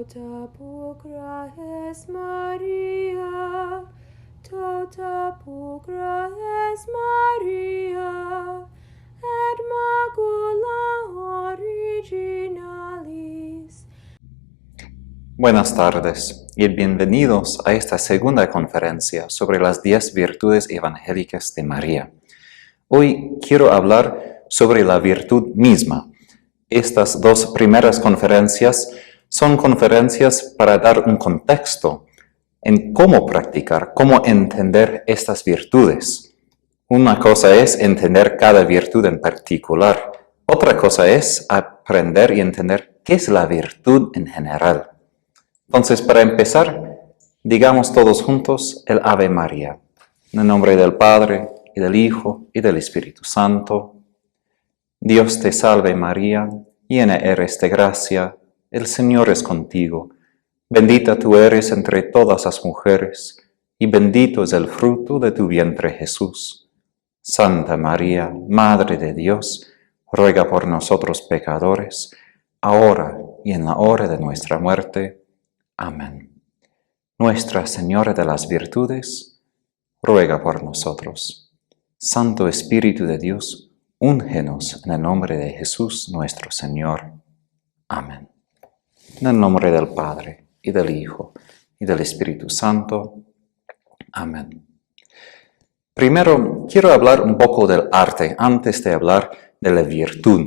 Tota pulchra es Maria, tota pulchra es Maria, et macula originalis. Buenas tardes y bienvenidos a esta segunda conferencia sobre las 10 virtudes evangélicas de María. Hoy quiero hablar sobre la virtud misma. Estas dos primeras conferencias son conferencias para dar un contexto en cómo practicar, cómo entender estas virtudes. Una cosa es entender cada virtud en particular. Otra cosa es aprender y entender qué es la virtud en general. Entonces, para empezar, digamos todos juntos el Ave María. En el nombre del Padre, y del Hijo, y del Espíritu Santo. Dios te salve María, llena eres de gracia, el Señor es contigo. Bendita tú eres entre todas las mujeres, y bendito es el fruto de tu vientre Jesús. Santa María, Madre de Dios, ruega por nosotros pecadores, ahora y en la hora de nuestra muerte. Amén. Nuestra Señora de las Virtudes, ruega por nosotros. Santo Espíritu de Dios, úngenos en el nombre de Jesús nuestro Señor. Amén. En el nombre del Padre, y del Hijo, y del Espíritu Santo. Amén. Primero, quiero hablar un poco del arte, antes de hablar de la virtud.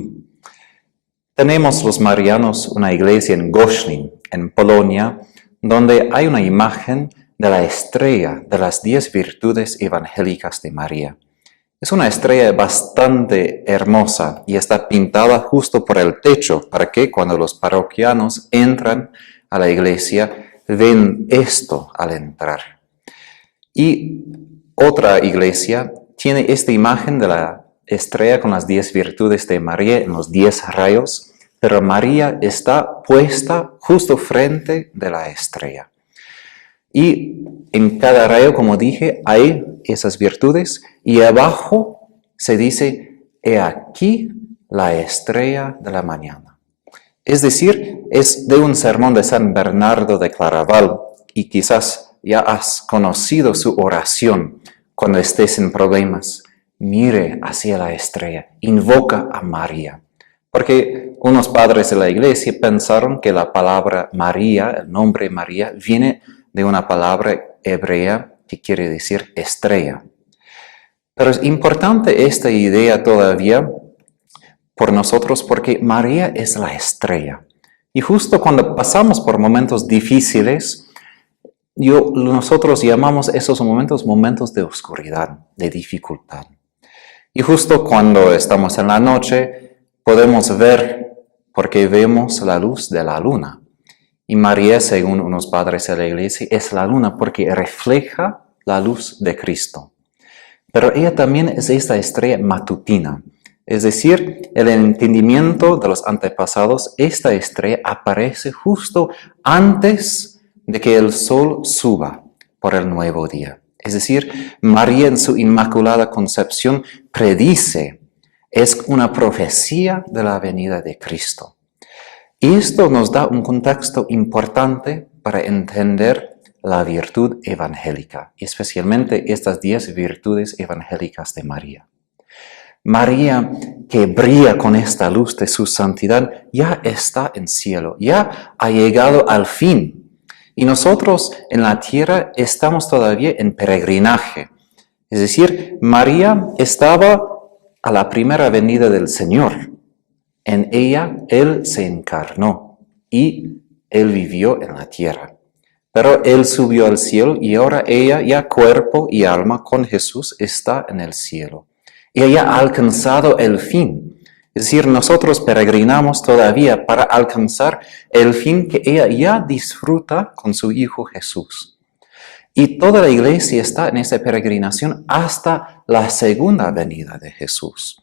Tenemos los marianos una iglesia en Goślin, en Polonia, donde hay una imagen de la estrella de las 10 virtudes evangélicas de María. Es una estrella bastante hermosa y está pintada justo por el techo para que cuando los parroquianos entran a la iglesia ven esto al entrar. Y otra iglesia tiene esta imagen de la estrella con las 10 virtudes de María en los 10 rayos, pero María está puesta justo frente de la estrella. Y en cada rayo, como dije, hay esas virtudes y abajo se dice, he aquí la estrella de la mañana. Es decir, es de un sermón de San Bernardo de Claraval y quizás ya has conocido su oración cuando estés en problemas. Mire hacia la estrella, invoca a María. Porque unos padres de la iglesia pensaron que la palabra María, el nombre María, viene de una palabra hebrea que quiere decir estrella. Pero es importante esta idea todavía por nosotros porque María es la estrella. Y justo cuando pasamos por momentos difíciles, nosotros llamamos esos momentos momentos de oscuridad, de dificultad. Y justo cuando estamos en la noche, podemos ver, porque vemos la luz de la luna. Y María, según unos padres de la iglesia, es la luna porque refleja la luz de Cristo. Pero ella también es esta estrella matutina. Es decir, el entendimiento de los antepasados, esta estrella aparece justo antes de que el sol suba por el nuevo día. Es decir, María en su Inmaculada Concepción predice, es una profecía de la venida de Cristo. Y esto nos da un contexto importante para entender la virtud evangélica, especialmente estas 10 virtudes evangélicas de María. María, que brilla con esta luz de su santidad, ya está en cielo, ya ha llegado al fin. Y nosotros en la tierra estamos todavía en peregrinaje. Es decir, María estaba a la primera venida del Señor. En ella Él se encarnó y Él vivió en la tierra. Pero Él subió al cielo y ahora ella, ya cuerpo y alma con Jesús, está en el cielo. Y ella ha alcanzado el fin. Es decir, nosotros peregrinamos todavía para alcanzar el fin que ella ya disfruta con su Hijo Jesús. Y toda la iglesia está en esa peregrinación hasta la segunda venida de Jesús.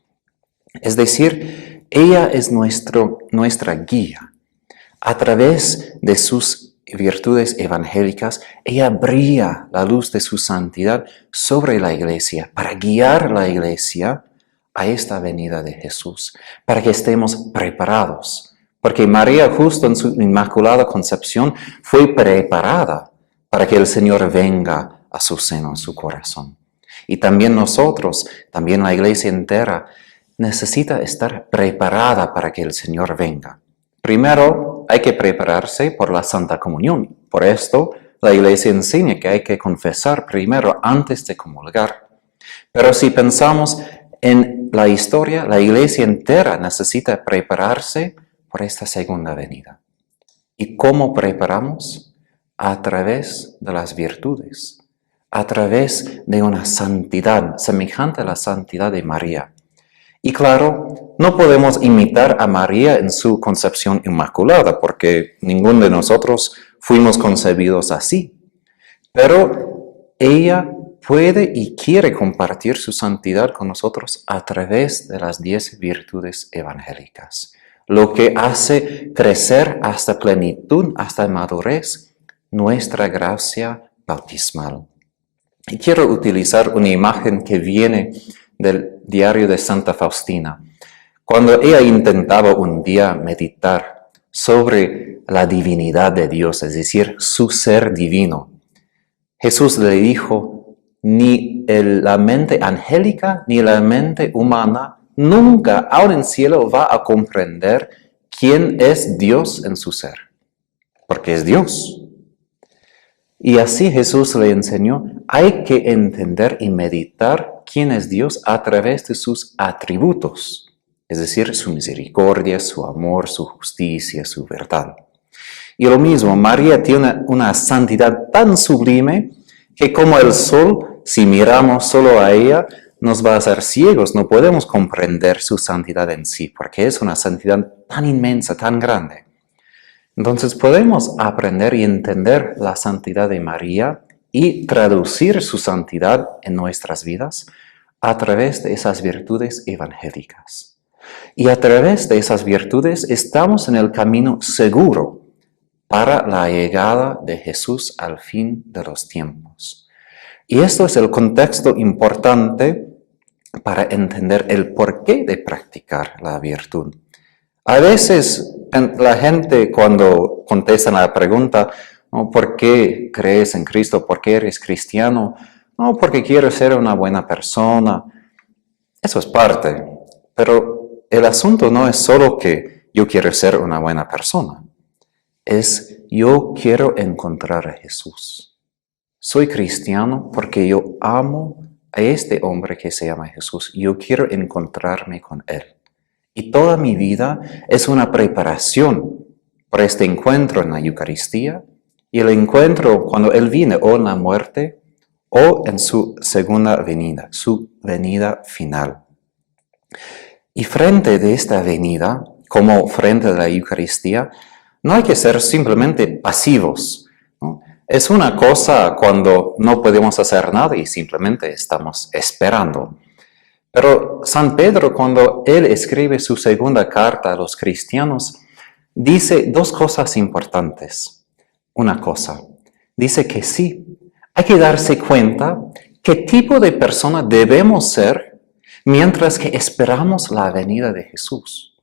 Es decir, ella es nuestra guía. A través de sus virtudes evangélicas, ella brilla la luz de su santidad sobre la iglesia para guiar la iglesia a esta venida de Jesús, para que estemos preparados porque María justo en su inmaculada concepción fue preparada para que el Señor venga a su seno, en su corazón. Y también nosotros, también la iglesia entera, necesita estar preparada para que el Señor venga. Primero, hay que prepararse por la Santa Comunión. Por esto, la iglesia enseña que hay que confesar primero antes de comulgar. Pero si pensamos en la historia, la iglesia entera necesita prepararse por esta segunda venida. ¿Y cómo preparamos? A través de las virtudes, a través de una santidad semejante a la santidad de María. Y claro, no podemos imitar a María en su concepción inmaculada, porque ninguno de nosotros fuimos concebidos así. Pero ella puede y quiere compartir su santidad con nosotros a través de las 10 virtudes evangélicas, lo que hace crecer hasta plenitud, hasta madurez, nuestra gracia bautismal. Y quiero utilizar una imagen que viene del diario de Santa Faustina. Cuando ella intentaba un día meditar sobre la divinidad de Dios, es decir, su ser divino, Jesús le dijo, ni la mente angélica ni la mente humana nunca, aun en el cielo, va a comprender quién es Dios en su ser, porque es Dios. Y así Jesús le enseñó, hay que entender y meditar quién es Dios a través de sus atributos, es decir, su misericordia, su amor, su justicia, su verdad. Y lo mismo, María tiene una santidad tan sublime que como el sol, si miramos solo a ella, nos va a hacer ciegos, no podemos comprender su santidad en sí, porque es una santidad tan inmensa, tan grande. Entonces podemos aprender y entender la santidad de María y traducir su santidad en nuestras vidas a través de esas virtudes evangélicas. Y a través de esas virtudes estamos en el camino seguro para la llegada de Jesús al fin de los tiempos. Y esto es el contexto importante para entender el porqué de practicar la virtud. A veces la gente cuando contesta la pregunta, ¿no? ¿Por qué crees en Cristo? ¿Por qué eres cristiano? No, porque quiero ser una buena persona. Eso es parte, pero el asunto no es solo que yo quiero ser una buena persona. Es yo quiero encontrar a Jesús. Soy cristiano porque yo amo a este hombre que se llama Jesús. Yo quiero encontrarme con Él. Y toda mi vida es una preparación para este encuentro en la Eucaristía y el encuentro cuando Él viene o en la muerte o en su segunda venida, su venida final. Y frente de esta venida, como frente de la Eucaristía, no hay que ser simplemente pasivos, ¿no? Es una cosa cuando no podemos hacer nada y simplemente estamos esperando. Pero San Pedro, cuando él escribe su segunda carta a los cristianos, dice dos cosas importantes. Una cosa, dice que sí, hay que darse cuenta qué tipo de persona debemos ser mientras que esperamos la venida de Jesús.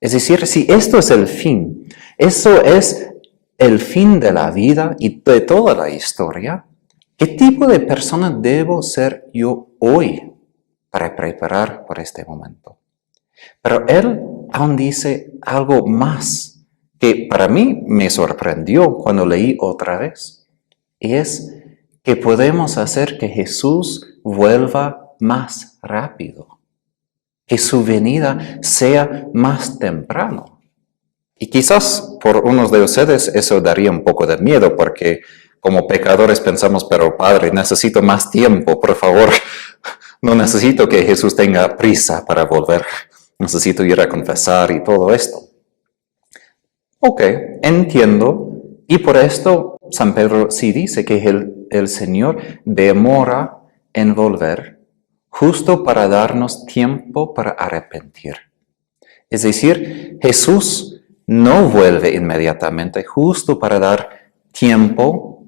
Es decir, si esto es el fin, eso es el fin de la vida y de toda la historia, ¿qué tipo de persona debo ser yo hoy para preparar por este momento? Pero él aún dice algo más que para mí me sorprendió cuando leí otra vez. Y es que podemos hacer que Jesús vuelva más rápido, que su venida sea más temprano. Y quizás por unos de ustedes eso daría un poco de miedo porque como pecadores pensamos, pero Padre, necesito más tiempo, por favor. No necesito que Jesús tenga prisa para volver. Necesito ir a confesar y todo esto. Ok, entiendo. Y por esto San Pedro sí dice que el Señor demora en volver justo para darnos tiempo para arrepentir. Es decir, Jesús no vuelve inmediatamente justo para dar tiempo.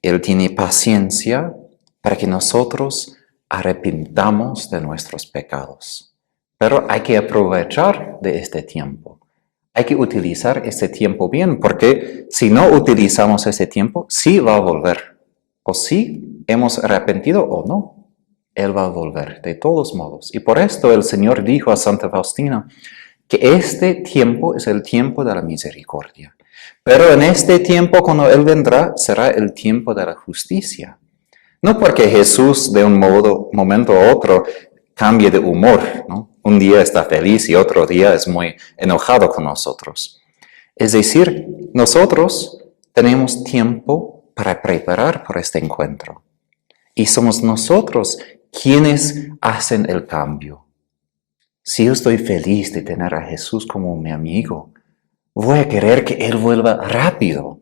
Él tiene paciencia para que nosotros arrepintamos de nuestros pecados. Pero hay que aprovechar de este tiempo. hay que utilizar ese tiempo bien, porque si no utilizamos ese tiempo, sí va a volver. O sí hemos arrepentido o no, Él va a volver de todos modos. Y por esto el Señor dijo a Santa Faustina que este tiempo es el tiempo de la misericordia. Pero en este tiempo, cuando Él vendrá, será el tiempo de la justicia. No porque Jesús de un momento a otro cambie de humor, ¿no? Un día está feliz y otro día es muy enojado con nosotros. Es decir, nosotros tenemos tiempo para preparar por este encuentro. Y somos nosotros quienes hacen el cambio. Si yo estoy feliz de tener a Jesús como mi amigo, voy a querer que Él vuelva rápido.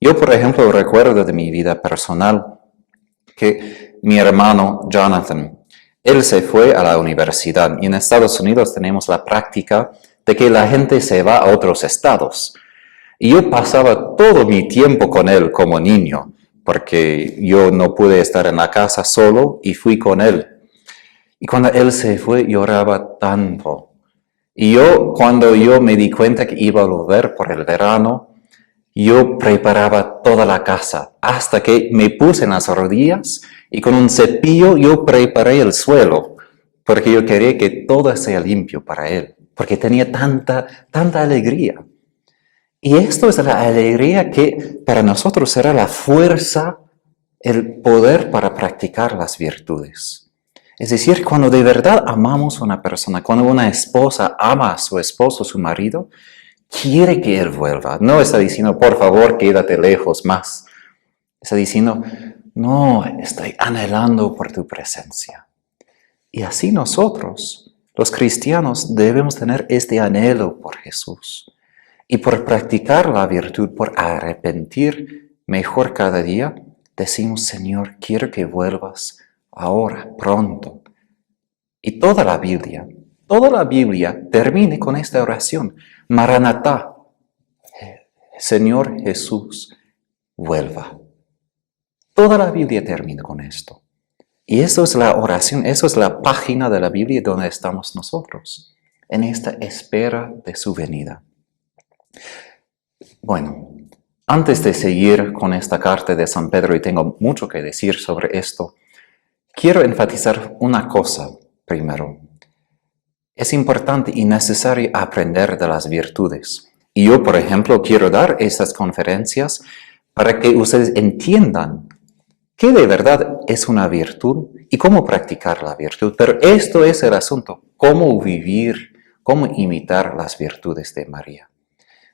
Yo, por ejemplo, recuerdo de mi vida personal que mi hermano Jonathan, él se fue a la universidad y en Estados Unidos tenemos la práctica de que la gente se va a otros estados. Y yo pasaba todo mi tiempo con él como niño, porque yo no pude estar en la casa solo y fui con él. Y cuando él se fue, lloraba tanto. Y cuando yo me di cuenta que iba a volver por el verano, yo preparaba toda la casa hasta que me puse en las rodillas y con un cepillo yo preparé el suelo, porque yo quería que todo sea limpio para él, porque tenía tanta alegría. Y esto es la alegría que para nosotros será la fuerza, el poder para practicar las virtudes. Es decir, cuando de verdad amamos a una persona, cuando una esposa ama a su esposo, su marido, quiere que él vuelva. No está diciendo, por favor, quédate lejos más. Está diciendo, no, estoy anhelando por tu presencia. Y así nosotros, los cristianos, debemos tener este anhelo por Jesús. Y por practicar la virtud, por arrepentir mejor cada día, decimos, Señor, quiero que vuelvas ahora, pronto. Y toda la Biblia termina con esta oración. Maranatá, Señor Jesús, vuelva. Toda la Biblia termina con esto. Y eso es la oración, eso es la página de la Biblia donde estamos nosotros, en esta espera de su venida. Bueno, antes de seguir con esta carta de San Pedro, y tengo mucho que decir sobre esto, quiero enfatizar una cosa primero. Es importante y necesario aprender de las virtudes. Y yo, por ejemplo, quiero dar estas conferencias para que ustedes entiendan qué de verdad es una virtud y cómo practicar la virtud. Pero esto es el asunto, cómo vivir, cómo imitar las virtudes de María.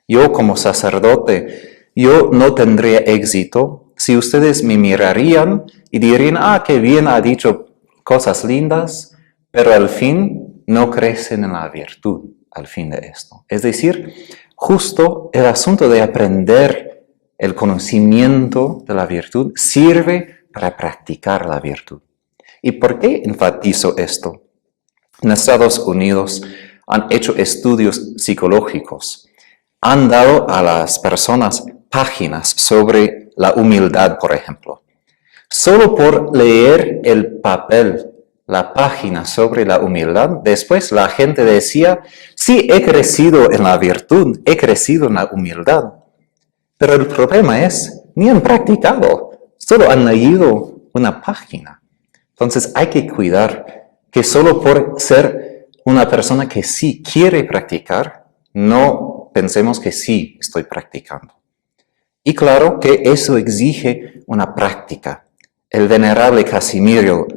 Yo como sacerdote, yo no tendría éxito si ustedes me mirarían y dirían, qué bien ha dicho cosas lindas, pero al fin no crecen en la virtud, al fin de esto. Es decir, justo el asunto de aprender el conocimiento de la virtud sirve para practicar la virtud. ¿Y por qué enfatizo esto? En Estados Unidos han hecho estudios psicológicos. Han dado a las personas páginas sobre la humildad, por ejemplo. Solo por leer el papel, la página sobre la humildad, después la gente decía, sí, he crecido en la virtud, he crecido en la humildad. Pero el problema es, ni han practicado, solo han leído una página. Entonces hay que cuidar que solo por ser una persona que sí quiere practicar, no pensemos que sí estoy practicando. Y claro que eso exige una práctica. El venerable Casimiro,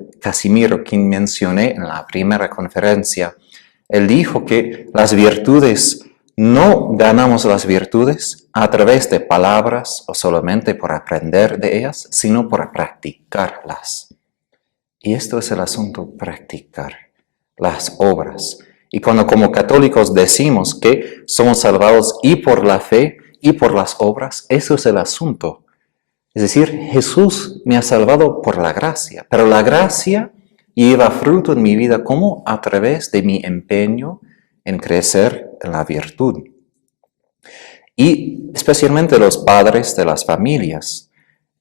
quien mencioné en la primera conferencia, él dijo que las virtudes, no ganamos las virtudes a través de palabras o solamente por aprender de ellas, sino por practicarlas. Y esto es el asunto, practicar las obras. Y cuando como católicos decimos que somos salvados y por la fe y por las obras, eso es el asunto. Es decir, Jesús me ha salvado por la gracia, pero la gracia lleva fruto en mi vida como a través de mi empeño en crecer en la virtud. Y especialmente los padres de las familias.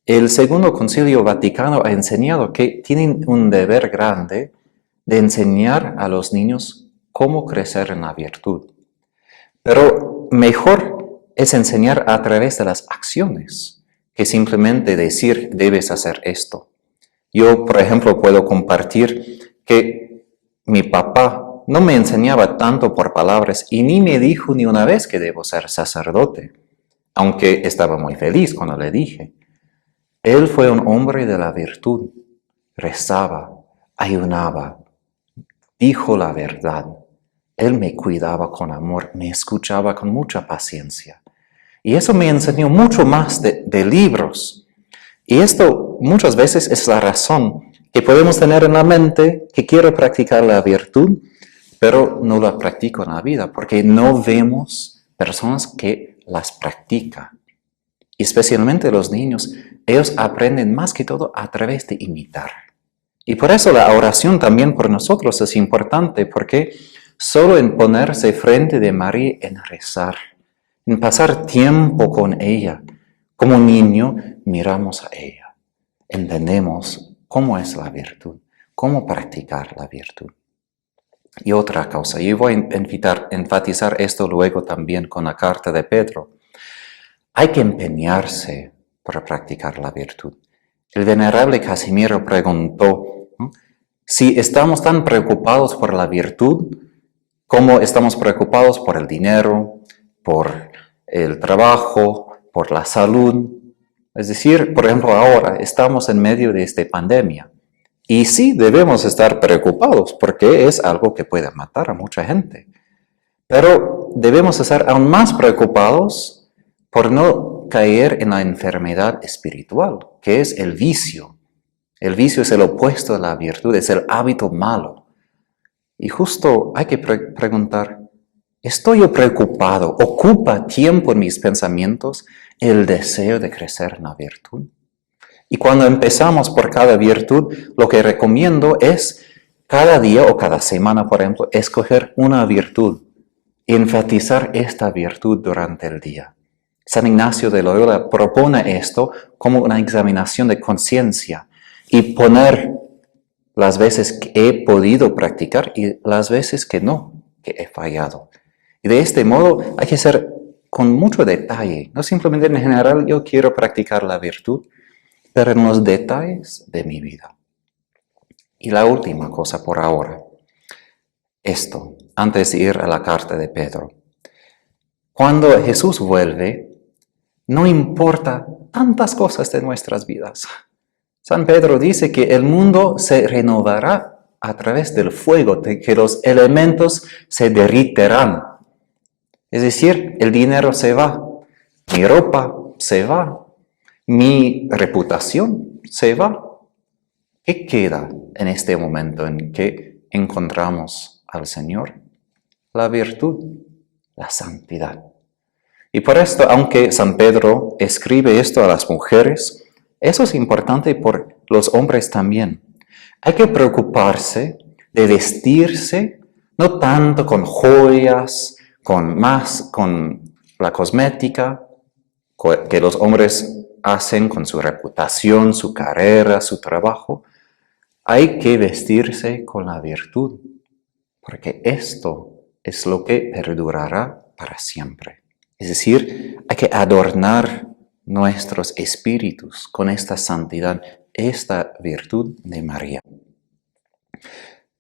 El Segundo Concilio Vaticano ha enseñado que tienen un deber grande de enseñar a los niños cómo crecer en la virtud. Pero mejor es enseñar a través de las acciones que simplemente decir debes hacer esto. Yo, por ejemplo, puedo compartir que mi papá no me enseñaba tanto por palabras y ni me dijo ni una vez que debo ser sacerdote, aunque estaba muy feliz cuando le dije. Él fue un hombre de la virtud, rezaba, ayunaba, dijo la verdad. Él me cuidaba con amor, me escuchaba con mucha paciencia. Y eso me enseñó mucho más de libros. Y esto muchas veces es la razón que podemos tener en la mente que quiero practicar la virtud, pero no la practico en la vida, porque no vemos personas que las practican. Y especialmente los niños, ellos aprenden más que todo a través de imitar. Y por eso la oración también por nosotros es importante, porque solo en ponerse frente de María, en rezar, en pasar tiempo con ella, como niño miramos a ella, entendemos cómo es la virtud, cómo practicar la virtud. Y otra cosa, yo voy a enfatizar esto luego también con la carta de Pedro. Hay que empeñarse para practicar la virtud. El venerable Casimiro preguntó, ¿no?, si estamos tan preocupados por la virtud como estamos preocupados por el dinero, por el trabajo, por la salud. Es decir, por ejemplo, ahora estamos en medio de esta pandemia. Y sí debemos estar preocupados porque es algo que puede matar a mucha gente. Pero debemos estar aún más preocupados por no caer en la enfermedad espiritual, que es el vicio. El vicio es el opuesto de la virtud, es el hábito malo. Y justo hay que preguntar, ¿estoy yo preocupado? ¿Ocupa tiempo en mis pensamientos el deseo de crecer en la virtud? Y cuando empezamos por cada virtud, lo que recomiendo es cada día o cada semana, por ejemplo, escoger una virtud y enfatizar esta virtud durante el día. San Ignacio de Loyola propone esto como una examinación de conciencia y poner las veces que he podido practicar y las veces que no, que he fallado. Y de este modo hay que ser con mucho detalle, no simplemente en general yo quiero practicar la virtud, pero en los detalles de mi vida. Y la última cosa por ahora, esto, antes de ir a la carta de Pedro. Cuando Jesús vuelve, no importa tantas cosas de nuestras vidas. San Pedro dice que el mundo se renovará a través del fuego, de que los elementos se derritirán. Es decir, el dinero se va, mi ropa se va, mi reputación se va. ¿Qué queda en este momento en que encontramos al Señor? La virtud, la santidad. Y por esto, aunque San Pedro escribe esto a las mujeres, eso es importante por los hombres también. Hay que preocuparse de vestirse, no tanto con joyas, con la cosmética que los hombres hacen con su reputación, su carrera, su trabajo. Hay que vestirse con la virtud, porque esto es lo que perdurará para siempre. Es decir, hay que adornar nuestros espíritus con esta santidad, esta virtud de María.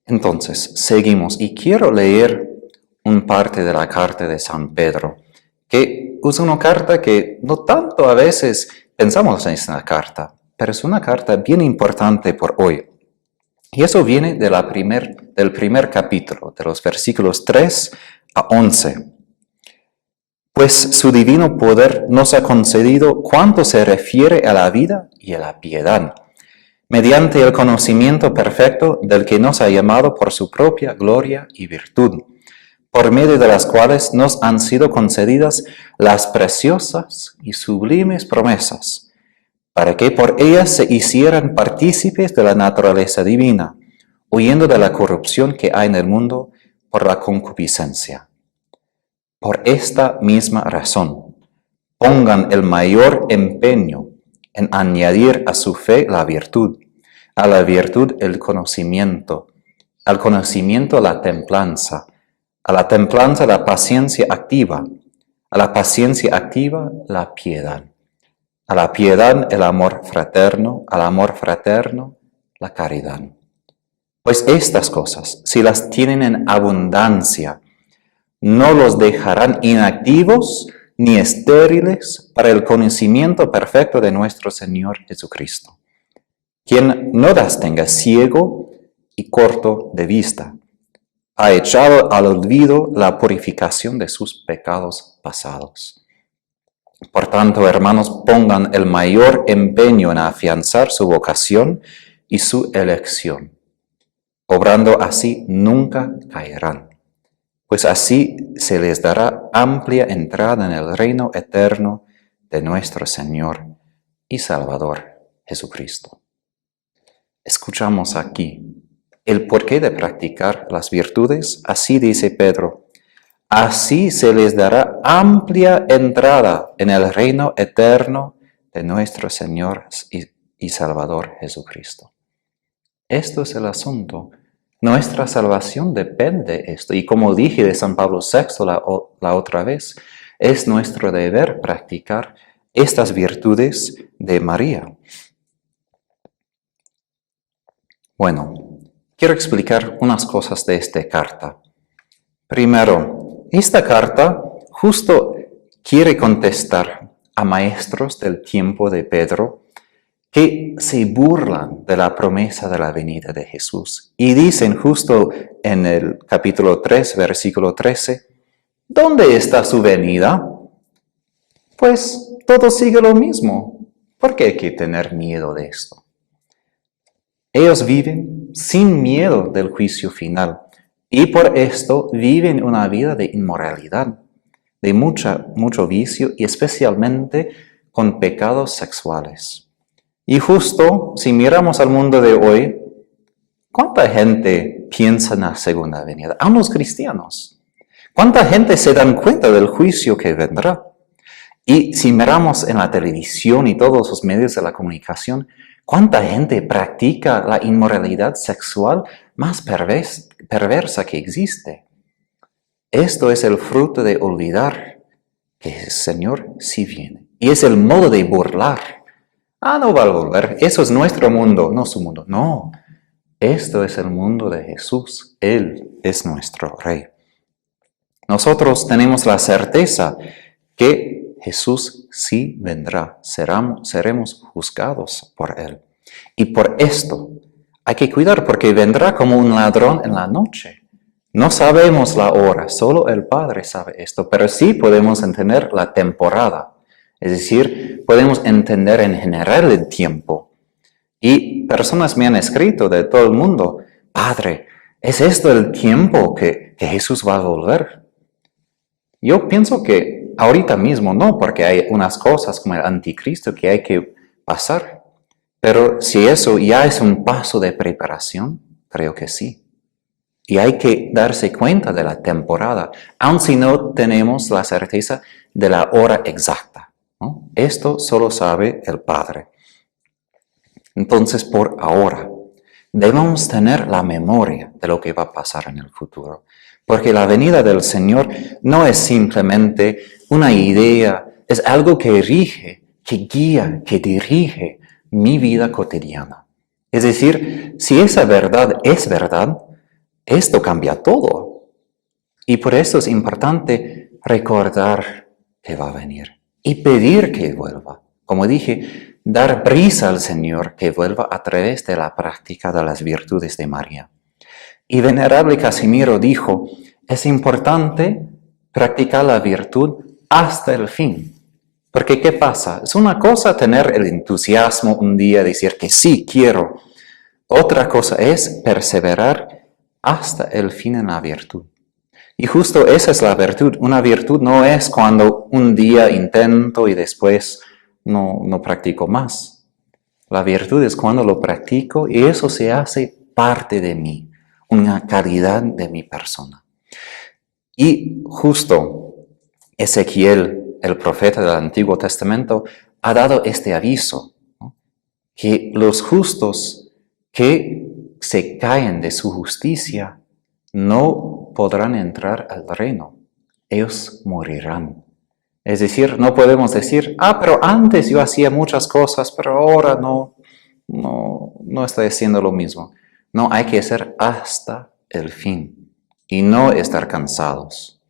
Entonces, seguimos y quiero leer una parte de la carta de San Pedro, que es una carta que no tanto a veces pensamos en esta carta, pero es una carta bien importante por hoy. Y eso viene del primer capítulo, de los versículos 3 a 11. Pues su divino poder nos ha concedido cuanto se refiere a la vida y a la piedad, mediante el conocimiento perfecto del que nos ha llamado por su propia gloria y virtud, por medio de las cuales nos han sido concedidas las preciosas y sublimes promesas, para que por ellas se hicieran partícipes de la naturaleza divina, huyendo de la corrupción que hay en el mundo por la concupiscencia. Por esta misma razón, pongan el mayor empeño en añadir a su fe la virtud, a la virtud el conocimiento, al conocimiento la templanza, a la templanza la paciencia activa, a la paciencia activa la piedad, a la piedad el amor fraterno, al amor fraterno la caridad. Pues estas cosas, si las tienen en abundancia, no los dejarán inactivos ni estériles para el conocimiento perfecto de nuestro Señor Jesucristo, quien no las tenga ciego y corto de vista, ha echado al olvido la purificación de sus pecados pasados. Por tanto, hermanos, pongan el mayor empeño en afianzar su vocación y su elección. Obrando así, nunca caerán, pues así se les dará amplia entrada en el reino eterno de nuestro Señor y Salvador Jesucristo. Escuchamos aquí el porqué de practicar las virtudes. Así dice Pedro: así se les dará amplia entrada en el reino eterno de nuestro Señor y Salvador Jesucristo. Esto es el asunto. Nuestra salvación depende de esto. Y como dije de San Pablo VI la otra vez, es nuestro deber practicar estas virtudes de María. Bueno, quiero explicar unas cosas de esta carta. Primero, esta carta justo quiere contestar a maestros del tiempo de Pedro que se burlan de la promesa de la venida de Jesús. Y dicen justo en el capítulo 3, versículo 13, ¿dónde está su venida? Pues todo sigue lo mismo. ¿Por qué hay que tener miedo de esto? Ellos viven sin miedo del juicio final y por esto viven una vida de inmoralidad, de mucho vicio y especialmente con pecados sexuales. Y justo si miramos al mundo de hoy, ¿cuánta gente piensa en la segunda venida? Aún los cristianos. ¿Cuánta gente se dan cuenta del juicio que vendrá? Y si miramos en la televisión y todos los medios de la comunicación, ¿cuánta gente practica la inmoralidad sexual más perversa que existe? Esto es el fruto de olvidar que el Señor sí viene. Y es el modo de burlar. No va a volver. Eso es nuestro mundo, no su mundo. No, esto es el mundo de Jesús. Él es nuestro Rey. Nosotros tenemos la certeza que Jesús sí vendrá. Seremos juzgados por Él. Y por esto hay que cuidar porque vendrá como un ladrón en la noche. No sabemos la hora, solo el Padre sabe esto, pero sí podemos entender la temporada. Es decir, podemos entender en general el tiempo. Y personas me han escrito de todo el mundo: Padre, ¿es esto el tiempo que Jesús va a volver? Yo pienso que ahorita mismo no, porque hay unas cosas como el anticristo que hay que pasar. Pero si eso ya es un paso de preparación, creo que sí. Y hay que darse cuenta de la temporada, aun si no tenemos la certeza de la hora exacta, ¿no? Esto solo sabe el Padre. Entonces, por ahora, debemos tener la memoria de lo que va a pasar en el futuro. Porque la venida del Señor no es simplemente una idea, es algo que rige, que guía, que dirige mi vida cotidiana. Es decir, si esa verdad es verdad, esto cambia todo. Y por eso es importante recordar que va a venir y pedir que vuelva. Como dije, dar prisa al Señor que vuelva a través de la práctica de las virtudes de María. Y Venerable Casimiro dijo: es importante practicar la virtud hasta el fin. Porque ¿qué pasa? Es una cosa tener el entusiasmo un día, decir que sí, quiero. Otra cosa es perseverar hasta el fin en la virtud. Y justo esa es la virtud. Una virtud no es cuando un día intento y después no practico más. La virtud es cuando lo practico y eso se hace parte de mí, una calidad de mi persona. Y justo Ezequiel, el profeta del Antiguo Testamento, ha dado este aviso, ¿no? Que los justos que se caen de su justicia no podrán entrar al reino. Ellos morirán. Es decir, no podemos decir, pero antes yo hacía muchas cosas, pero ahora no estoy haciendo lo mismo. No, hay que hacer hasta el fin y no estar cansados.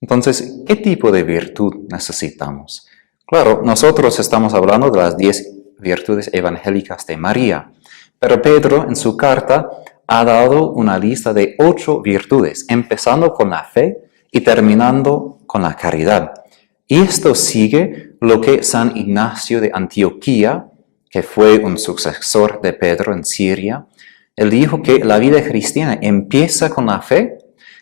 Entonces, ¿qué tipo de virtud necesitamos? Claro, nosotros estamos hablando de las 10 virtudes evangélicas de María, pero Pedro en su carta ha dado una lista de 8 virtudes, empezando con la fe y terminando con la caridad. Y esto sigue lo que San Ignacio de Antioquía, que fue un sucesor de Pedro en Siria, él dijo que la vida cristiana empieza con la fe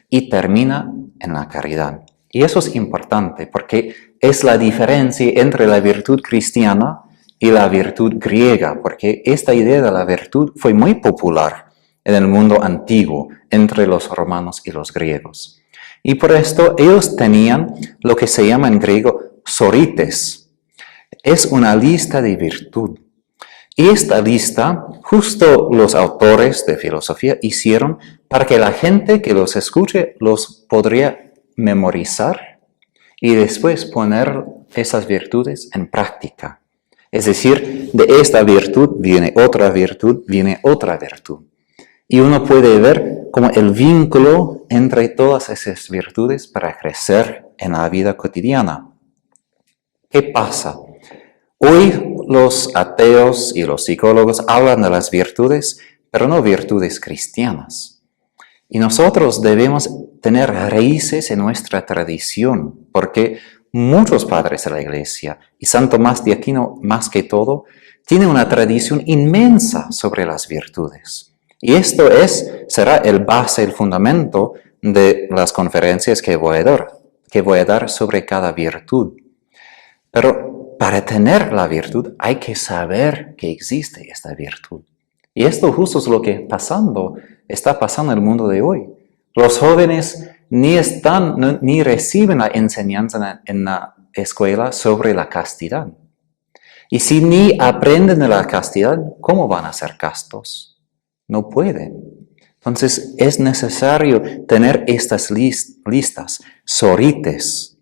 y termina en la caridad. Y eso es importante porque es la diferencia entre la virtud cristiana y la virtud griega, porque esta idea de la virtud fue muy popular en el mundo antiguo entre los romanos y los griegos. Y por esto ellos tenían lo que se llama en griego sorites. Es una lista de virtud. Y esta lista, justo los autores de filosofía hicieron para que la gente que los escuche los podría memorizar y después poner esas virtudes en práctica. Es decir, de esta virtud viene otra virtud, viene otra virtud. Y uno puede ver como el vínculo entre todas esas virtudes para crecer en la vida cotidiana. ¿Qué pasa? Hoy los ateos y los psicólogos hablan de las virtudes, pero no virtudes cristianas. Y nosotros debemos tener raíces en nuestra tradición, porque muchos padres de la Iglesia, y San Tomás de Aquino más que todo, tienen una tradición inmensa sobre las virtudes. Y esto será el base, el fundamento de las conferencias que voy a dar sobre cada virtud. Pero para tener la virtud hay que saber que existe esta virtud. Y esto justo es lo que está pasando en el mundo de hoy. Los jóvenes ni reciben la enseñanza en la escuela sobre la castidad. Y si ni aprenden de la castidad, ¿cómo van a ser castos? No pueden. Entonces es necesario tener estas listas, sorites,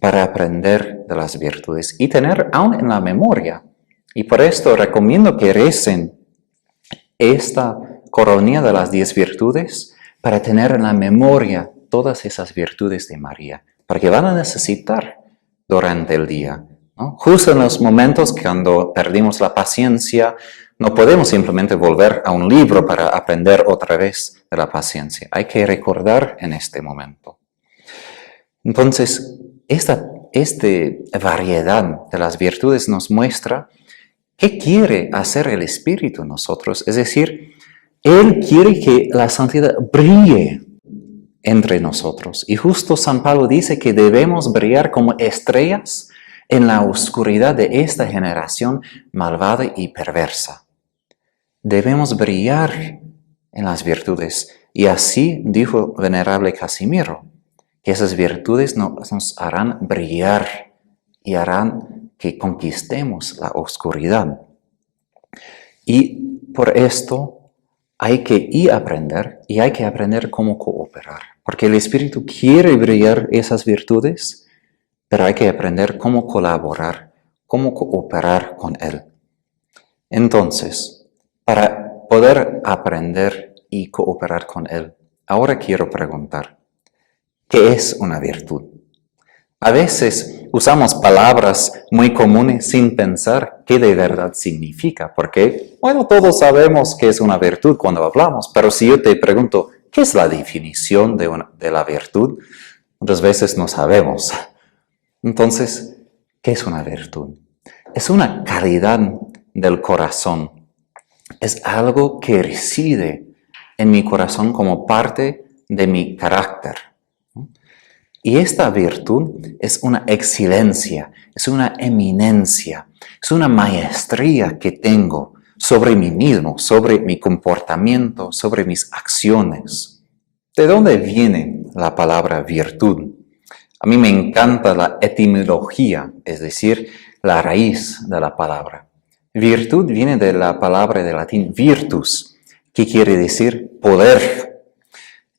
para aprender de las virtudes y tener aún en la memoria. Y por esto recomiendo que recen esta coronilla de las 10 virtudes para tener en la memoria todas esas virtudes de María, porque van a necesitar durante el día, ¿no? Justo en los momentos cuando perdimos la paciencia, no podemos simplemente volver a un libro para aprender otra vez de la paciencia. Hay que recordar en este momento. Entonces, esta variedad de las virtudes nos muestra qué quiere hacer el Espíritu en nosotros. Es decir, Él quiere que la santidad brille entre nosotros. Y justo San Pablo dice que debemos brillar como estrellas en la oscuridad de esta generación malvada y perversa. Debemos brillar en las virtudes. Y así dijo venerable Casimiro, que esas virtudes nos harán brillar y harán que conquistemos la oscuridad. Y por esto hay que aprender cómo cooperar. Porque el Espíritu quiere brillar esas virtudes, pero hay que aprender cómo colaborar, cómo cooperar con Él. Entonces, para poder aprender y cooperar con Él, ahora quiero preguntar, ¿qué es una virtud? A veces usamos palabras muy comunes sin pensar qué de verdad significa, porque, bueno, todos sabemos qué es una virtud cuando hablamos, pero si yo te pregunto, ¿qué es la definición de la virtud? Muchas veces no sabemos. Entonces, ¿qué es una virtud? Es una calidad del corazón. Es algo que reside en mi corazón como parte de mi carácter. Y esta virtud es una excelencia, es una eminencia, es una maestría que tengo sobre mí mismo, sobre mi comportamiento, sobre mis acciones. ¿De dónde viene la palabra virtud? A mí me encanta la etimología, es decir, la raíz de la palabra. Virtud viene de la palabra de latín virtus, que quiere decir poder.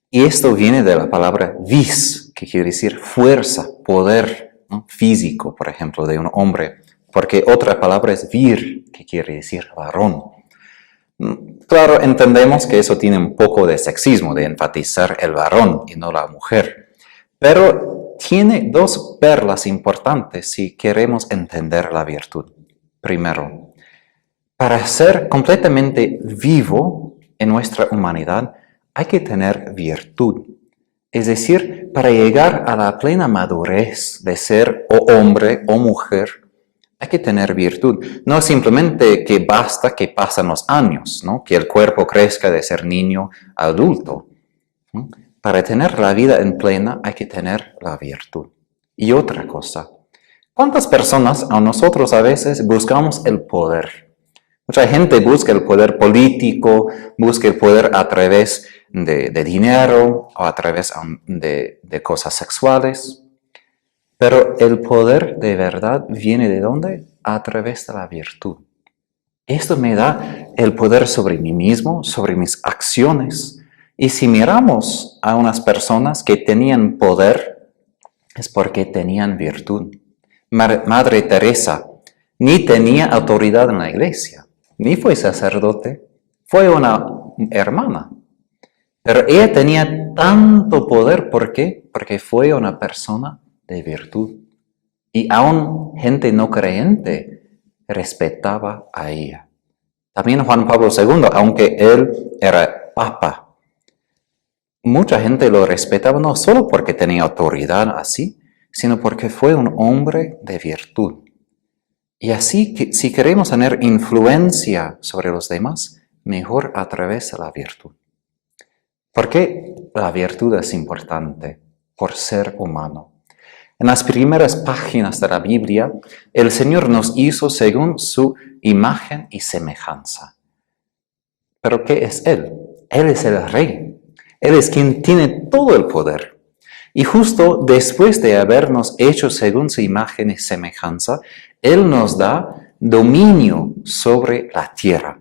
Y esto viene de la palabra vis, que quiere decir fuerza, poder, ¿no? Físico, por ejemplo, de un hombre, porque otra palabra es vir, que quiere decir varón. Claro, entendemos que eso tiene un poco de sexismo, de enfatizar el varón y no la mujer, pero tiene dos perlas importantes si queremos entender la virtud. Primero, para ser completamente vivo en nuestra humanidad hay que tener virtud. Es decir, para llegar a la plena madurez de ser o hombre o mujer, hay que tener virtud. No es simplemente que basta que pasan los años, ¿no? Que el cuerpo crezca de ser niño a adulto, ¿no? Para tener la vida en plena hay que tener la virtud. Y otra cosa, ¿cuántas personas a nosotros a veces buscamos el poder? Mucha gente busca el poder político, busca el poder a través de dinero o a través de cosas sexuales. Pero el poder de verdad viene ¿de dónde? A través de la virtud. Esto me da el poder sobre mí mismo, sobre mis acciones. Y si miramos a unas personas que tenían poder, es porque tenían virtud. Madre Teresa ni tenía autoridad en la iglesia, ni fue sacerdote, fue una hermana. Pero ella tenía tanto poder, ¿por qué? Porque fue una persona de virtud. Y aún gente no creyente respetaba a ella. También Juan Pablo II, aunque él era papa, mucha gente lo respetaba no solo porque tenía autoridad así, sino porque fue un hombre de virtud. Y así, si queremos tener influencia sobre los demás, mejor a través de la virtud. ¿Por qué la virtud es importante? Por ser humano. En las primeras páginas de la Biblia, el Señor nos hizo según su imagen y semejanza. ¿Pero qué es Él? Él es el Rey. Él es quien tiene todo el poder. Y justo después de habernos hecho según su imagen y semejanza, Él nos da dominio sobre la tierra.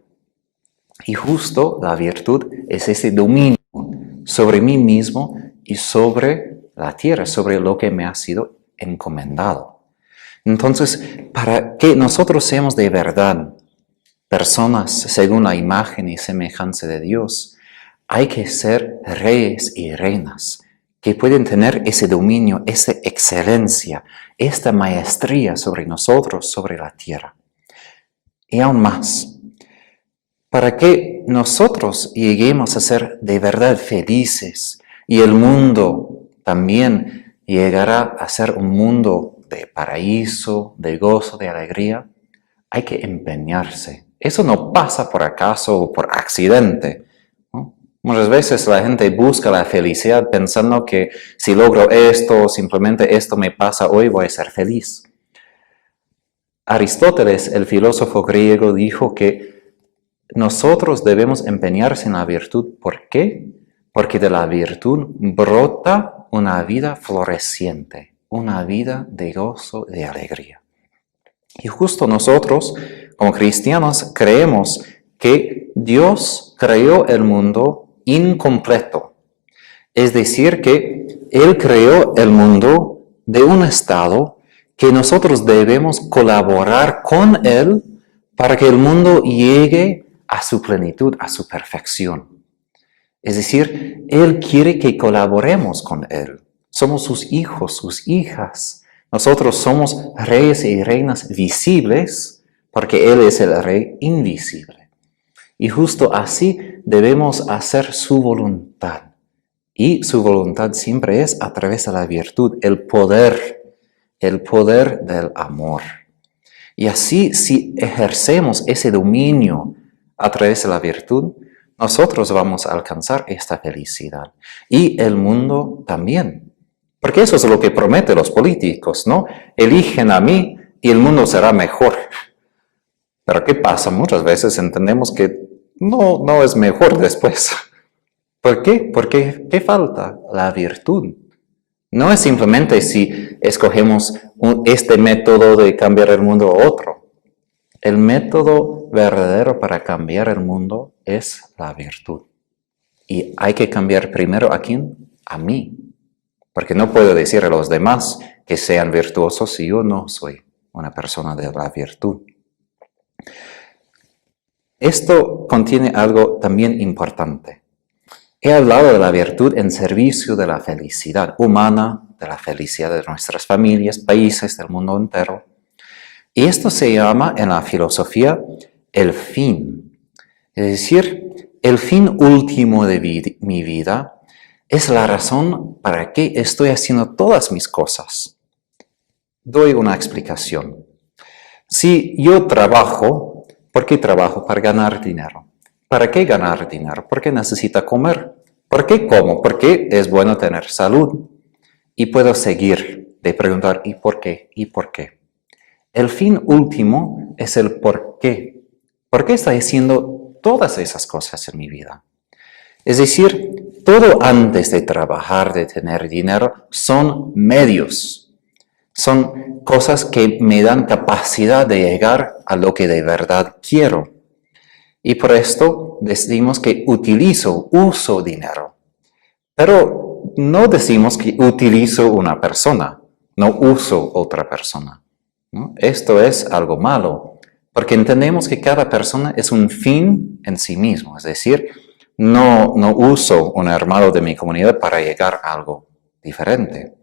Y justo la virtud es ese dominio sobre mí mismo y sobre la tierra, sobre lo que me ha sido encomendado. Entonces, para que nosotros seamos de verdad personas según la imagen y semejanza de Dios, hay que ser reyes y reinas que pueden tener ese dominio, esa excelencia, esta maestría sobre nosotros, sobre la tierra. Y aún más, para que nosotros lleguemos a ser de verdad felices y el mundo también llegará a ser un mundo de paraíso, de gozo, de alegría, hay que empeñarse. Eso no pasa por acaso o por accidente, ¿no? Muchas veces la gente busca la felicidad pensando que si logro esto o simplemente esto me pasa hoy, voy a ser feliz. Aristóteles, el filósofo griego, dijo que nosotros debemos empeñarse en la virtud. ¿Por qué? Porque de la virtud brota una vida floreciente, una vida de gozo y de alegría. Y justo nosotros, como cristianos, creemos que Dios creó el mundo incompleto. Es decir, que Él creó el mundo de un estado que nosotros debemos colaborar con Él para que el mundo llegue a su plenitud, a su perfección. Es decir, Él quiere que colaboremos con Él. Somos sus hijos, sus hijas. Nosotros somos reyes y reinas visibles porque Él es el rey invisible. Y justo así debemos hacer su voluntad. Y su voluntad siempre es a través de la virtud, el poder del amor. Y así, si ejercemos ese dominio a través de la virtud, nosotros vamos a alcanzar esta felicidad. Y el mundo también. Porque eso es lo que prometen los políticos, ¿no? Eligen a mí y el mundo será mejor. Pero ¿qué pasa? Muchas veces entendemos que no es mejor después. ¿Por qué? Porque ¿qué falta? La virtud. No es simplemente si escogemos este método de cambiar el mundo o otro. El método verdadero para cambiar el mundo es la virtud. Y hay que cambiar primero ¿a quién? A mí. porque no puedo decir a los demás que sean virtuosos si yo no soy una persona de la virtud. Esto contiene algo también importante. He hablado de la virtud en servicio de la felicidad humana, de la felicidad de nuestras familias, países, del mundo entero. Y esto se llama en la filosofía el fin. Es decir, el fin último de mi vida es la razón para que estoy haciendo todas mis cosas. Doy una explicación. Si yo trabajo, ¿por qué trabajo? Para ganar dinero. ¿Para qué ganar dinero? Porque necesito comer. ¿Por qué como? Porque es bueno tener salud. Y puedo seguir de preguntar, ¿y por qué? ¿Y por qué? El fin último es el por qué. ¿Por qué estoy haciendo todas esas cosas en mi vida? Es decir, todo antes de trabajar, de tener dinero, son medios. Son cosas que me dan capacidad de llegar a lo que de verdad quiero. Y por esto decimos que uso dinero. Pero no decimos que utilizo una persona, no uso otra persona, ¿no? Esto es algo malo, porque entendemos que cada persona es un fin en sí mismo. Es decir, no uso un hermano de mi comunidad para llegar a algo diferente.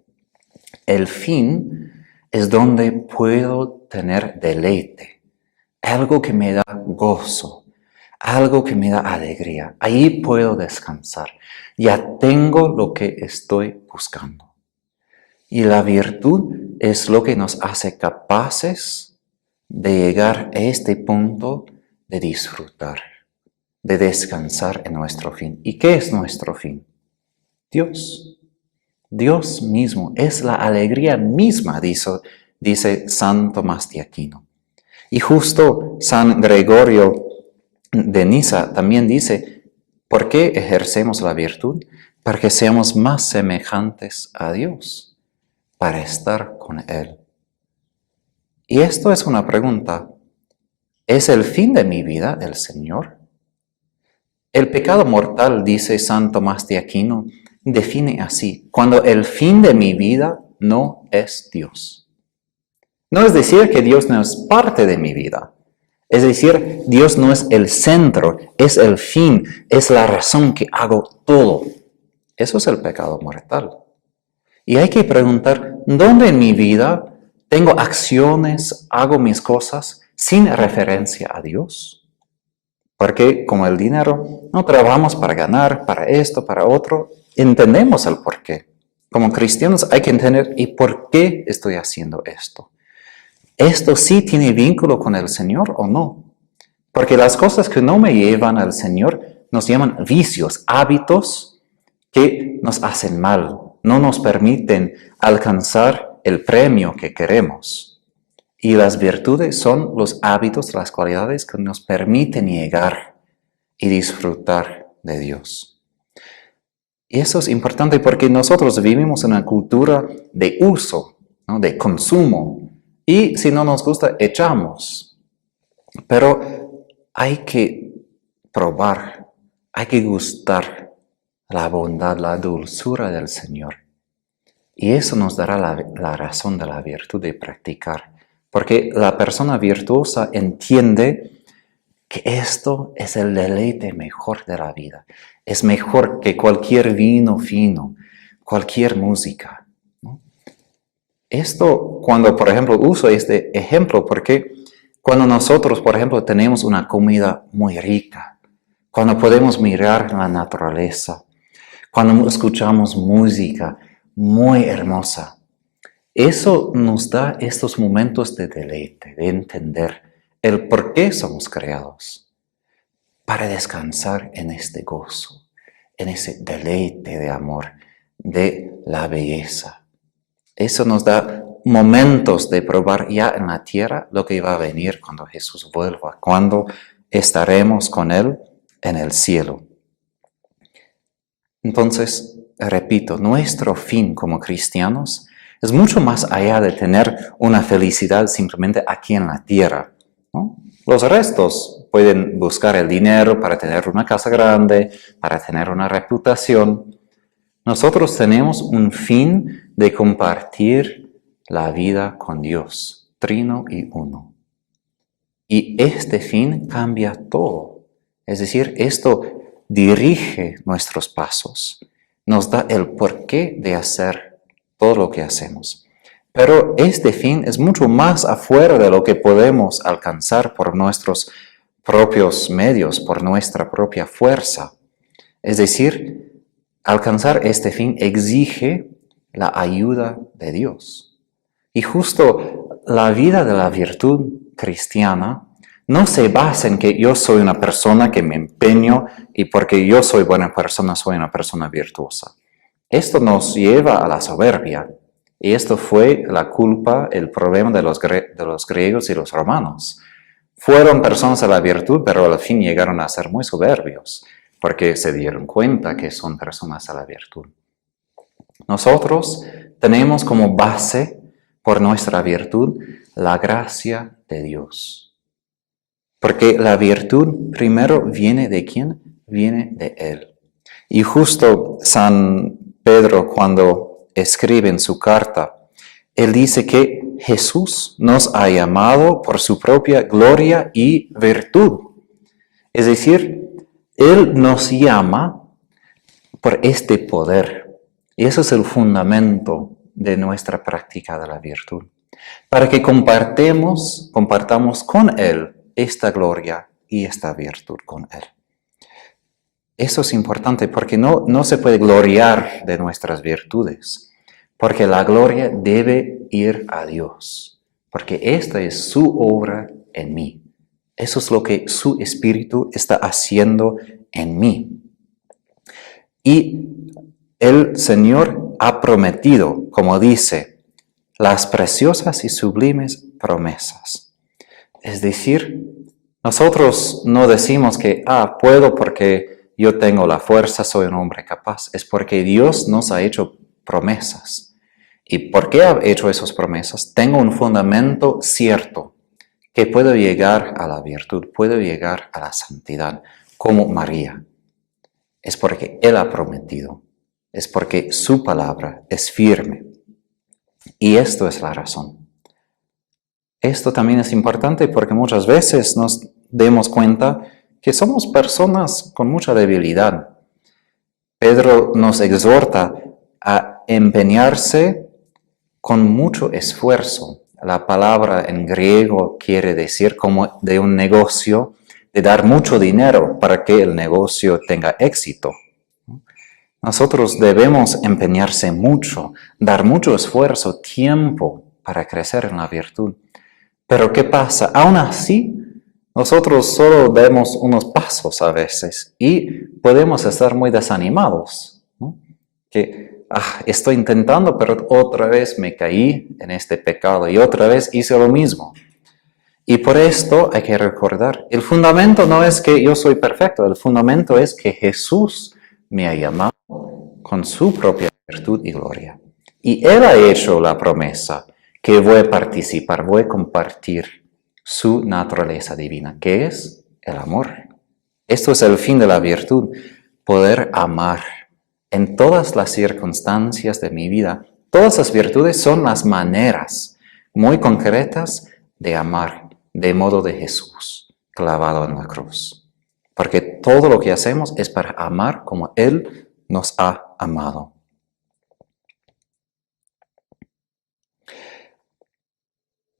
El fin es donde puedo tener deleite, algo que me da gozo, algo que me da alegría. Ahí puedo descansar. Ya tengo lo que estoy buscando. Y la virtud es lo que nos hace capaces de llegar a este punto de disfrutar, de descansar en nuestro fin. ¿Y qué es nuestro fin? Dios. Dios mismo es la alegría misma, dice San Tomás de Aquino. Y justo San Gregorio de Niza también dice, ¿por qué ejercemos la virtud? Para que seamos más semejantes a Dios, para estar con Él. Y esto es una pregunta. ¿Es el fin de mi vida el Señor? El pecado mortal, dice San Tomás de Aquino, define así, cuando el fin de mi vida no es Dios. No es decir que Dios no es parte de mi vida. Es decir, Dios no es el centro, es el fin, es la razón que hago todo. Eso es el pecado mortal. Y hay que preguntar, ¿dónde en mi vida tengo acciones, hago mis cosas sin referencia a Dios? Porque como el dinero, no trabajamos para ganar, para esto, para otro, entendemos el por qué. Como cristianos hay que entender, ¿y por qué estoy haciendo esto? ¿Esto sí tiene vínculo con el Señor o no? Porque las cosas que no me llevan al Señor nos llaman vicios, hábitos que nos hacen mal, no nos permiten alcanzar el premio que queremos. Y las virtudes son los hábitos, las cualidades que nos permiten llegar y disfrutar de Dios. Y eso es importante porque nosotros vivimos en una cultura de uso, ¿no? De consumo. Y si no nos gusta, echamos. Pero hay que probar, hay que gustar la bondad, la dulzura del Señor. Y eso nos dará la razón de la virtud de practicar. Porque la persona virtuosa entiende que esto es el deleite mejor de la vida. Es mejor que cualquier vino fino, cualquier música, ¿no? Esto, cuando, por ejemplo, uso este ejemplo, porque cuando nosotros, por ejemplo, tenemos una comida muy rica, cuando podemos mirar la naturaleza, cuando escuchamos música muy hermosa, eso nos da estos momentos de deleite, de entender el por qué somos creados, para descansar en este gozo, en ese deleite de amor, de la belleza. Eso nos da momentos de probar ya en la tierra lo que va a venir cuando Jesús vuelva, cuando estaremos con Él en el cielo. Entonces, repito, nuestro fin como cristianos es mucho más allá de tener una felicidad simplemente aquí en la tierra, ¿no? Los restos pueden buscar el dinero para tener una casa grande, para tener una reputación, Nosotros tenemos un fin de compartir la vida con Dios, trino y uno. Y este fin cambia todo. Es decir, esto dirige nuestros pasos, nos da el porqué de hacer todo lo que hacemos. Pero este fin es mucho más afuera de lo que podemos alcanzar por nuestros propios medios, por nuestra propia fuerza. Es decir, alcanzar este fin exige la ayuda de Dios. Y justo la vida de la virtud cristiana no se basa en que yo soy una persona que me empeño y porque yo soy buena persona, soy una persona virtuosa. Esto nos lleva a la soberbia. Y esto fue la culpa, el problema de los griegos y los romanos. Fueron personas a la virtud, pero al fin llegaron a ser muy soberbios, porque se dieron cuenta que son personas a la virtud. Nosotros tenemos como base, por nuestra virtud, la gracia de Dios. Porque la virtud primero viene ¿de quién? Viene de Él. Y justo San Pedro, cuando escribe en su carta, él dice que Jesús nos ha llamado por su propia gloria y virtud. Es decir, Él nos llama por este poder. Y eso es el fundamento de nuestra práctica de la virtud. Para que compartamos con Él esta gloria y esta virtud con Él. Eso es importante porque no se puede gloriar de nuestras virtudes, porque la gloria debe ir a Dios, porque esta es su obra en mí. Eso es lo que su Espíritu está haciendo en mí. Y el Señor ha prometido, como dice, las preciosas y sublimes promesas. Es decir, nosotros no decimos que, puedo porque yo tengo la fuerza, soy un hombre capaz. Es porque Dios nos ha hecho promesas. ¿Y por qué ha hecho esas promesas? Tengo un fundamento cierto, que puedo llegar a la virtud, puedo llegar a la santidad, como María. Es porque Él ha prometido, es porque su palabra es firme. Y esto es la razón. Esto también es importante porque muchas veces nos damos cuenta que somos personas con mucha debilidad. Pedro nos exhorta a empeñarse con mucho esfuerzo. La palabra en griego quiere decir como de un negocio, de dar mucho dinero para que el negocio tenga éxito. Nosotros debemos empeñarse mucho, dar mucho esfuerzo, tiempo para crecer en la virtud. Pero ¿qué pasa? Aún así, nosotros solo damos unos pasos a veces y podemos estar muy desanimados, ¿no? Que estoy intentando, pero otra vez me caí en este pecado y otra vez hice lo mismo. Y por esto hay que recordar, el fundamento no es que yo soy perfecto, el fundamento es que Jesús me ha llamado con su propia virtud y gloria. Y Él ha hecho la promesa que voy a participar, voy a compartir su naturaleza divina, que es el amor. Esto es el fin de la virtud, poder amar en todas las circunstancias de mi vida. Todas las virtudes son las maneras muy concretas de amar, de modo de Jesús, clavado en la cruz. Porque todo lo que hacemos es para amar como Él nos ha amado.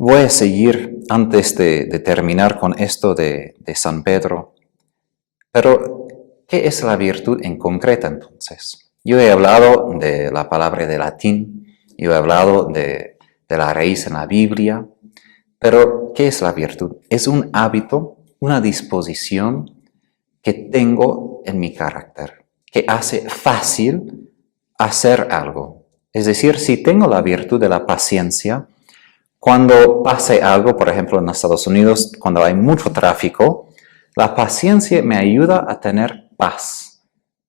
Voy a seguir antes de terminar con esto de San Pedro. Pero, ¿qué es la virtud en concreto entonces? Yo he hablado de la palabra de latín, yo he hablado de la raíz en la Biblia, pero ¿qué es la virtud? Es un hábito, una disposición que tengo en mi carácter, que hace fácil hacer algo. Es decir, si tengo la virtud de la paciencia, cuando pase algo, por ejemplo en Estados Unidos, cuando hay mucho tráfico, la paciencia me ayuda a tener paz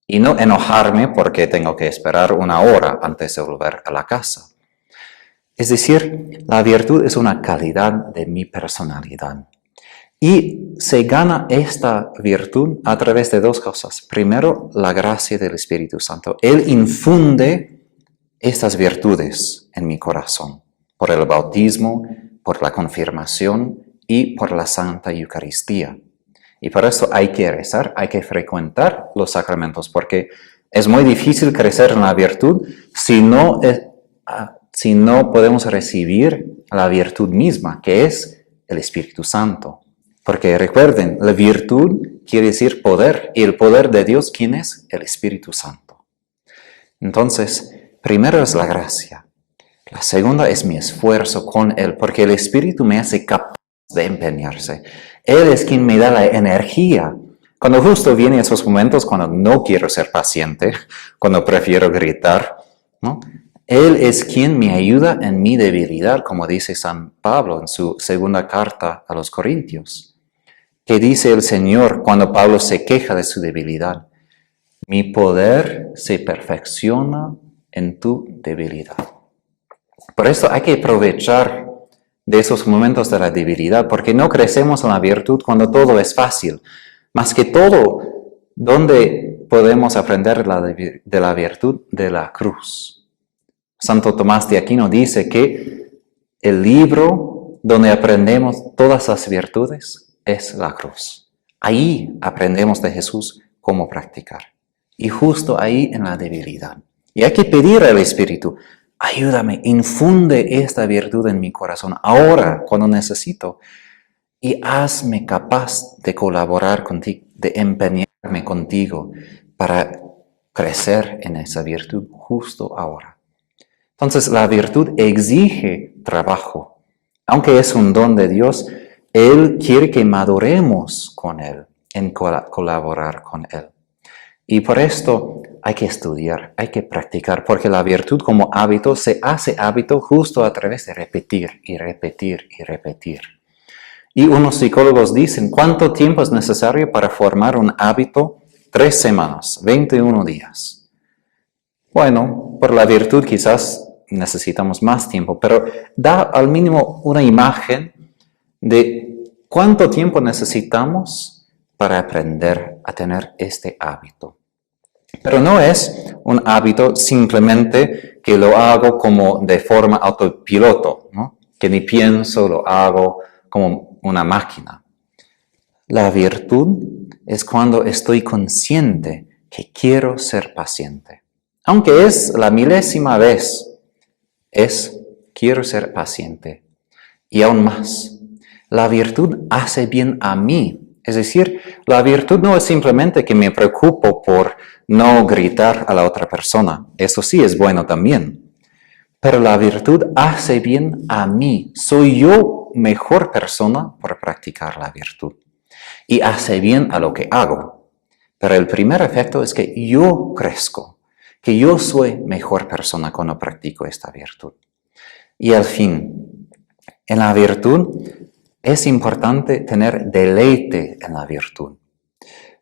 y no enojarme porque tengo que esperar una hora antes de volver a la casa. Es decir, la virtud es una calidad de mi personalidad. Y se gana esta virtud a través de dos cosas. Primero, la gracia del Espíritu Santo. Él infunde estas virtudes en mi corazón por el bautismo, por la confirmación y por la Santa Eucaristía. Y por eso hay que rezar, hay que frecuentar los sacramentos, porque es muy difícil crecer en la virtud si no podemos recibir la virtud misma, que es el Espíritu Santo. Porque recuerden, la virtud quiere decir poder, y el poder de Dios, ¿quién es? El Espíritu Santo. Entonces, primero es la gracia. La segunda es mi esfuerzo con Él, porque el Espíritu me hace capaz de empeñarse. Él es quien me da la energía. Cuando justo vienen esos momentos cuando no quiero ser paciente, cuando prefiero gritar, ¿no? Él es quien me ayuda en mi debilidad, como dice San Pablo en su segunda carta a los Corintios. Que dice el Señor cuando Pablo se queja de su debilidad: mi poder se perfecciona en tu debilidad. Por eso hay que aprovechar de esos momentos de la debilidad, porque no crecemos en la virtud cuando todo es fácil. Más que todo, ¿dónde podemos aprender de la virtud? De la cruz. Santo Tomás de Aquino dice que el libro donde aprendemos todas las virtudes es la cruz. Ahí aprendemos de Jesús cómo practicar. Y justo ahí en la debilidad. Y hay que pedir al Espíritu: ayúdame, infunde esta virtud en mi corazón ahora, cuando necesito. Y hazme capaz de colaborar contigo, de empeñarme contigo para crecer en esa virtud justo ahora. Entonces, la virtud exige trabajo. Aunque es un don de Dios, Él quiere que maduremos con Él, en colaborar con Él. Y por esto hay que estudiar, hay que practicar, porque la virtud como hábito se hace hábito justo a través de repetir y repetir y repetir. Y unos psicólogos dicen, ¿cuánto tiempo es necesario para formar un hábito? 3 semanas, 21 días. Bueno, por la virtud quizás necesitamos más tiempo, pero da al mínimo una imagen de cuánto tiempo necesitamos para aprender a tener este hábito. Pero no es un hábito simplemente que lo hago como de forma autopiloto, ¿no? Que ni pienso, lo hago como una máquina. La virtud es cuando estoy consciente que quiero ser paciente. Aunque es la milésima vez, quiero ser paciente. Y aún más, la virtud hace bien a mí. Es decir, la virtud no es simplemente que me preocupo por no gritar a la otra persona. Eso sí es bueno también. Pero la virtud hace bien a mí. Soy yo mejor persona por practicar la virtud. Y hace bien a lo que hago. Pero el primer efecto es que yo crezco, que yo soy mejor persona cuando practico esta virtud. Y al fin, en la virtud es importante tener deleite en la virtud.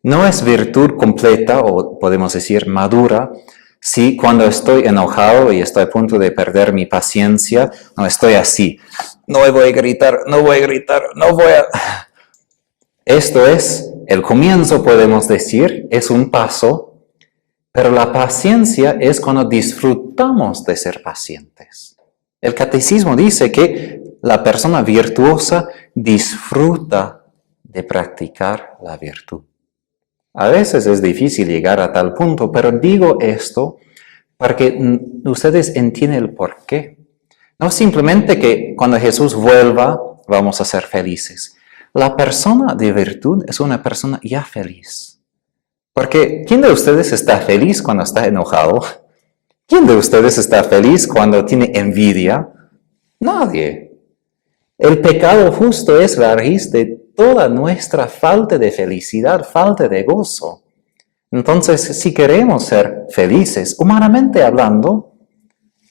No es virtud completa, o podemos decir madura, si cuando estoy enojado y estoy a punto de perder mi paciencia, no estoy así. No voy a gritar, no voy a... Esto es el comienzo, podemos decir, es un paso, pero la paciencia es cuando disfrutamos de ser pacientes. El catecismo dice que la persona virtuosa disfruta de practicar la virtud. A veces es difícil llegar a tal punto, pero digo esto para que ustedes entiendan el porqué. No simplemente que cuando Jesús vuelva vamos a ser felices. La persona de virtud es una persona ya feliz. Porque ¿quién de ustedes está feliz cuando está enojado? ¿Quién de ustedes está feliz cuando tiene envidia? Nadie. El pecado justo es la raíz de toda nuestra falta de felicidad, falta de gozo. Entonces, si queremos ser felices, humanamente hablando,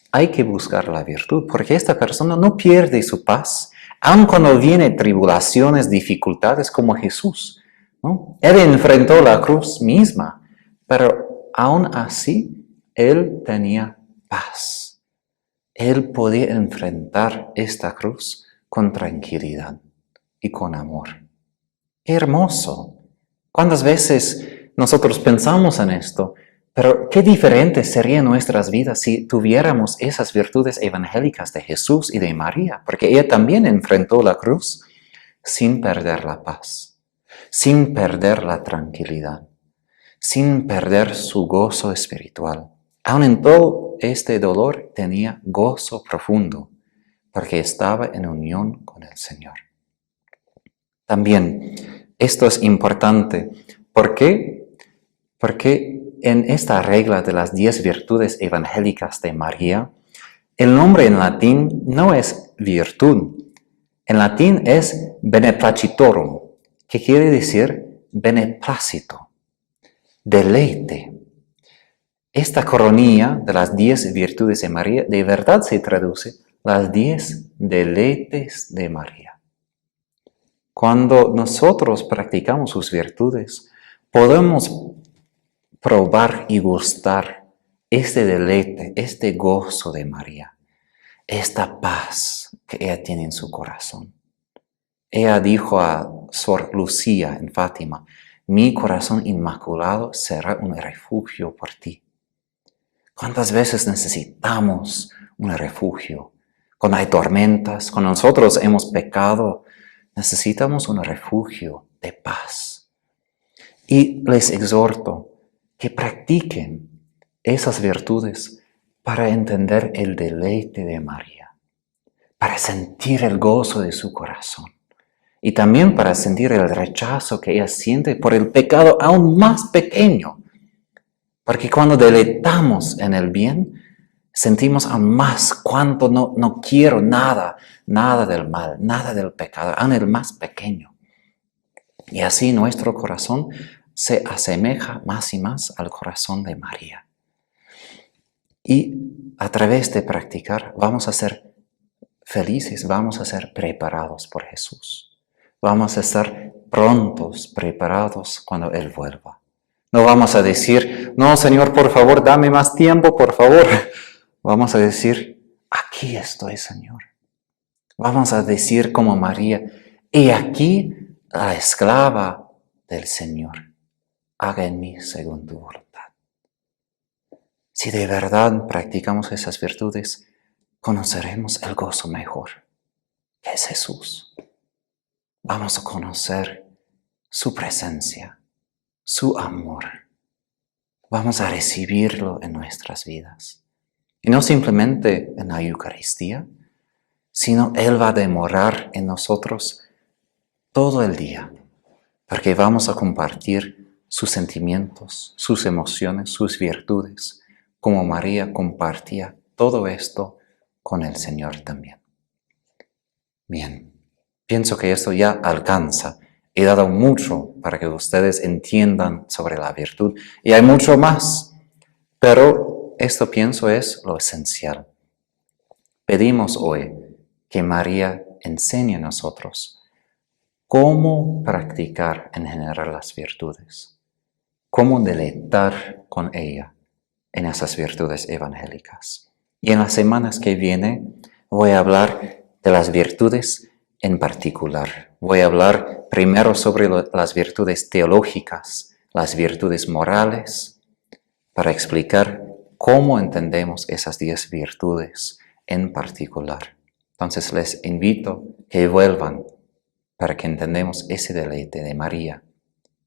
hay que buscar la virtud, porque esta persona no pierde su paz, aun cuando vienen tribulaciones, dificultades como Jesús, ¿no? Él enfrentó la cruz misma, pero aún así, Él tenía paz. Él podía enfrentar esta cruz con tranquilidad y con amor. ¡Qué hermoso! ¿Cuántas veces nosotros pensamos en esto? Pero qué diferentes serían nuestras vidas si tuviéramos esas virtudes evangélicas de Jesús y de María, porque ella también enfrentó la cruz sin perder la paz, sin perder la tranquilidad, sin perder su gozo espiritual. Aun en todo este dolor tenía gozo profundo, porque estaba en unión con el Señor. También esto es importante. ¿Por qué? Porque en esta regla de las 10 virtudes evangélicas de María, el nombre en latín no es virtud. En latín es beneplacitorum, que quiere decir beneplácito, deleite. Esta coronilla de las 10 virtudes de María de verdad se traduce las 10 deleites de María. Cuando nosotros practicamos sus virtudes, podemos probar y gustar este deleite, este gozo de María, esta paz que ella tiene en su corazón. Ella dijo a Sor Lucía en Fátima, mi corazón inmaculado será un refugio por ti. ¿Cuántas veces necesitamos un refugio? Cuando hay tormentas, cuando nosotros hemos pecado, necesitamos un refugio de paz. Y les exhorto que practiquen esas virtudes para entender el deleite de María, para sentir el gozo de su corazón y también para sentir el rechazo que ella siente por el pecado aún más pequeño. Porque cuando deleitamos en el bien, sentimos aún más cuánto no quiero nada del mal, nada del pecado, aún el más pequeño. Y así nuestro corazón se asemeja más y más al corazón de María. Y a través de practicar vamos a ser felices, vamos a ser preparados por Jesús. Vamos a estar prontos, preparados cuando Él vuelva. No vamos a decir, no, Señor, por favor, dame más tiempo, por favor. Vamos a decir, aquí estoy, Señor. Vamos a decir como María, he aquí la esclava del Señor. Haga en mí según tu voluntad. Si de verdad practicamos esas virtudes, conoceremos el gozo mejor, que es Jesús. Vamos a conocer su presencia, su amor. Vamos a recibirlo en nuestras vidas. Y no simplemente en la Eucaristía, sino Él va a demorar en nosotros todo el día, porque vamos a compartir sus sentimientos, sus emociones, sus virtudes, como María compartía todo esto con el Señor también. Bien, pienso que esto ya alcanza. He dado mucho para que ustedes entiendan sobre la virtud y hay mucho más, pero esto pienso es lo esencial. Pedimos hoy que María enseñe a nosotros cómo practicar en general las virtudes, cómo deleitar con ella en esas virtudes evangélicas. Y en las semanas que vienen voy a hablar de las virtudes en particular. Voy a hablar primero sobre las virtudes teológicas, las virtudes morales, para explicar cómo entendemos esas 10 virtudes en particular. Entonces les invito que vuelvan para que entendamos ese deleite de María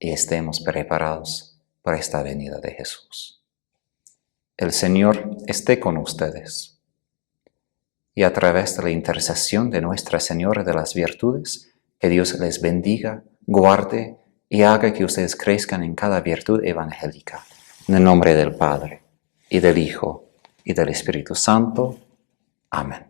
y estemos preparados para esta venida de Jesús. El Señor esté con ustedes. Y a través de la intercesión de Nuestra Señora de las Virtudes, que Dios les bendiga, guarde y haga que ustedes crezcan en cada virtud evangélica. En el nombre del Padre, y del Hijo, y del Espíritu Santo. Amén.